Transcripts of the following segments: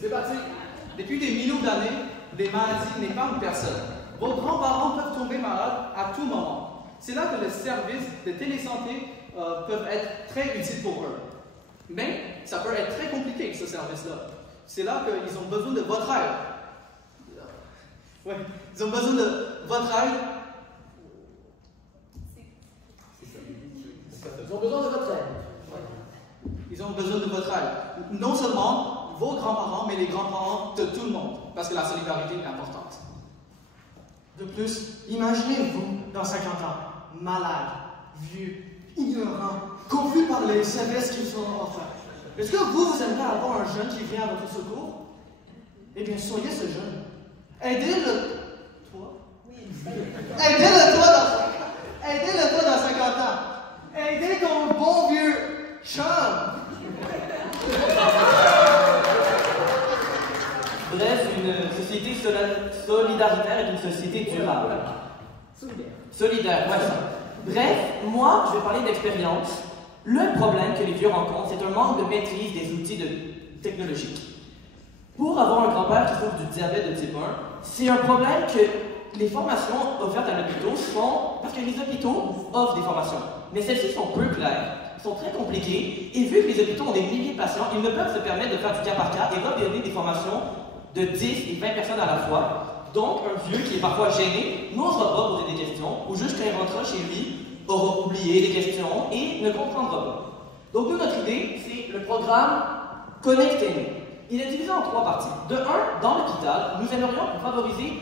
C'est parti. Depuis des millions d'années, les maladies n'épargnent personne. Vos grands-parents peuvent tomber malades à tout moment. C'est là que les services de télésanté peuvent être très utiles pour eux. Mais ça peut être très compliqué, ce service-là. C'est là qu'ils ont besoin de votre aide. Oui, ils ont besoin de votre aide. Ils ont besoin de votre aide. Ils ont besoin de votre aide. Non seulement vos grands-parents, mais les grands-parents de tout le monde. Parce que la solidarité est importante. De plus, imaginez-vous dans 50 ans, malade, vieux, ignorant, confus par les services qu'ils sont offerts. Est-ce que vous aimeriez avoir un jeune qui vient à votre secours? Eh bien, soyez ce jeune. Aidez-le. Toi? Oui. Aidez-le toi dans 50 ans. Aidez ton bon vieux chum. Bref, une société solidaritaire est une société durable. Solidaire, ouais, ça. Bref, moi, je vais parler d'expérience. Le problème que les vieux rencontrent, c'est un manque de maîtrise des outils technologiques. Pour avoir un grand-père qui souffre du diabète de type 1, c'est un problème que les formations offertes à l'hôpital sont... Parce que les hôpitaux offrent des formations, mais celles-ci sont peu claires, sont très compliquées, et vu que les hôpitaux ont des milliers de patients, ils ne peuvent se permettre de faire du cas par cas et doivent donner des formations de 10 et 20 personnes à la fois. Donc, un vieux qui est parfois gêné n'osera pas poser des questions, ou juste quand il rentrera chez lui, aura oublié les questions et ne comprendra pas. Donc, nous, notre idée, c'est le programme Connectez-nous. Il est divisé en 3 parties. De 1, dans l'hôpital, nous aimerions favoriser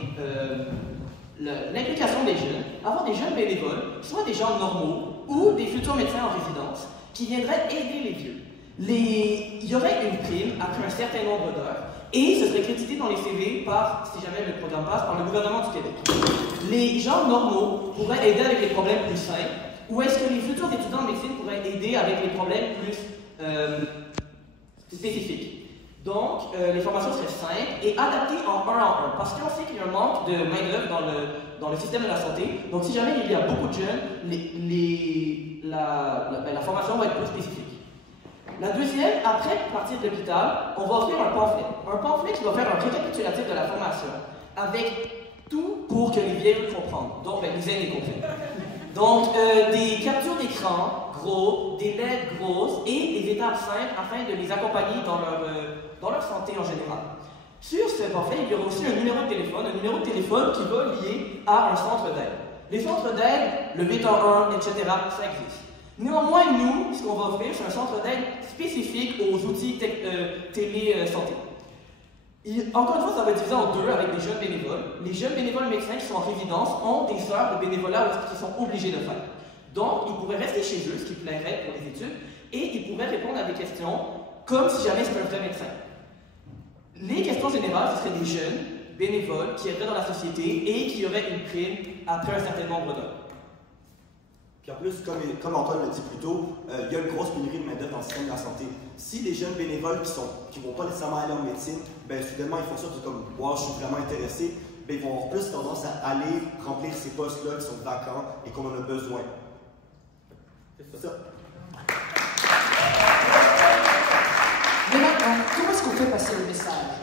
l'implication des jeunes, avoir des jeunes bénévoles, soit des gens normaux ou des futurs médecins en résidence, qui viendraient aider les vieux. Il y aurait une prime après un certain nombre d'heures, et ce serait crédité dans les CV par, si jamais le programme passe, par le gouvernement du Québec. Les gens normaux pourraient aider avec les problèmes plus simples, ou est-ce que les futurs étudiants en médecine pourraient aider avec les problèmes plus spécifiques? Donc, les formations seraient simples et adaptées en un, parce qu'on sait qu'il y a un manque de main-d'œuvre dans le système de la santé. Donc, si jamais il y a beaucoup de jeunes, la formation va être plus spécifique. La deuxième, après partir de l'hôpital, on va offrir un pamphlet. Un pamphlet qui va faire un récapitulatif de la formation, avec tout pour que les vieux comprennent. Donc, les aînés comprennent. Donc, des captures d'écran gros, des lettres grosses et des étapes simples afin de les accompagner dans leur santé en général. Sur ce pamphlet, il y aura aussi un numéro de téléphone qui va lier à un centre d'aide. Les centres d'aide, le 811, etc., ça existe. Néanmoins, nous, ce qu'on va offrir, c'est un centre d'aide spécifique aux outils télé-santé. Encore une fois, ça va être divisé en 2 avec des jeunes bénévoles. Les jeunes bénévoles médecins qui sont en résidence ont des heures de bénévolat qu'ils sont obligés de faire. Donc, ils pourraient rester chez eux, ce qui plairait pour les études, et ils pourraient répondre à des questions comme si jamais c'était un vrai médecin. Les questions générales, ce seraient des jeunes bénévoles qui aideraient dans la société et qui auraient une prime après un certain nombre d'heures. Puis en plus, comme Antoine l'a dit plus tôt, il y a une grosse pénurie de main-d'œuvre dans le système de la santé. Si les jeunes bénévoles qui ne vont pas nécessairement aller en médecine, ben soudainement ils font ça, c'est comme « wow, je suis vraiment intéressé », ben ils vont avoir plus tendance à aller remplir ces postes-là qui sont vacants et qu'on en a besoin. C'est ça. Mais maintenant, comment est-ce qu'on fait passer le message?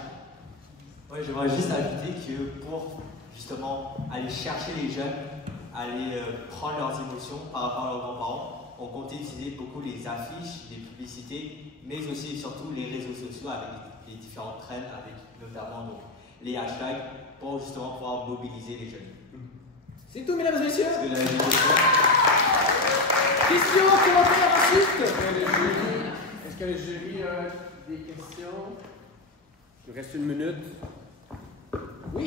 Oui, j'aimerais juste ajouter que pour justement aller chercher les jeunes, aller prendre leurs émotions par rapport à leurs grands-parents, on comptait utiliser beaucoup les affiches, les publicités, mais aussi et surtout les réseaux sociaux avec les différentes trends, avec notamment les hashtags, pour justement pouvoir mobiliser les jeunes. C'est tout, mesdames et messieurs. Questions, commentaires ensuite? Est-ce que le jury a des questions? Il nous reste 1 minute. Oui.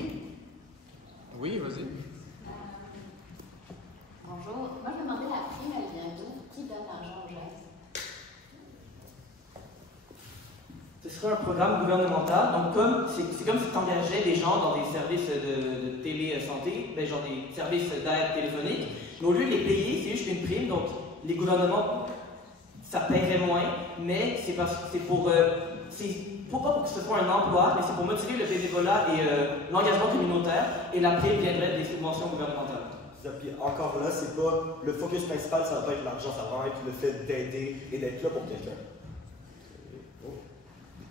Oui, vas-y. Bonjour. Moi, je me demandais la prime, elle vient d'où? Qui donne l'argent aux jeunes? Ce serait un programme gouvernemental, donc c'est comme si tu engageais des gens dans des services de télé-santé, genre des services d'aide téléphonique, mais au lieu de les payer, c'est juste une prime, donc les gouvernements, ça paierait moins, mais c'est pas pour que ce soit un emploi, mais c'est pour motiver le bénévolat et l'engagement communautaire, et la prime viendrait des subventions gouvernementales. ça. Puis encore là, c'est pas le focus principal, ça va pas être l'argent, ça va vraiment être le fait d'aider et d'être là pour quelqu'un.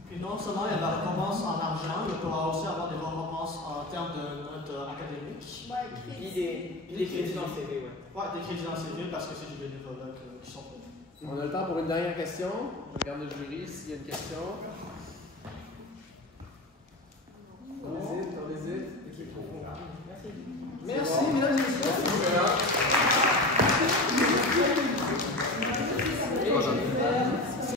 Puis non seulement il y a la récompense en argent, il pourra aussi avoir des récompenses en termes de notes académiques. Ouais, Puis des crédits dans le CV, ouais. Ouais, des crédits dans le CV parce que c'est du bénévolat qui sont pour. On a le temps pour une dernière question. Je regarde le jury s'il y a une question.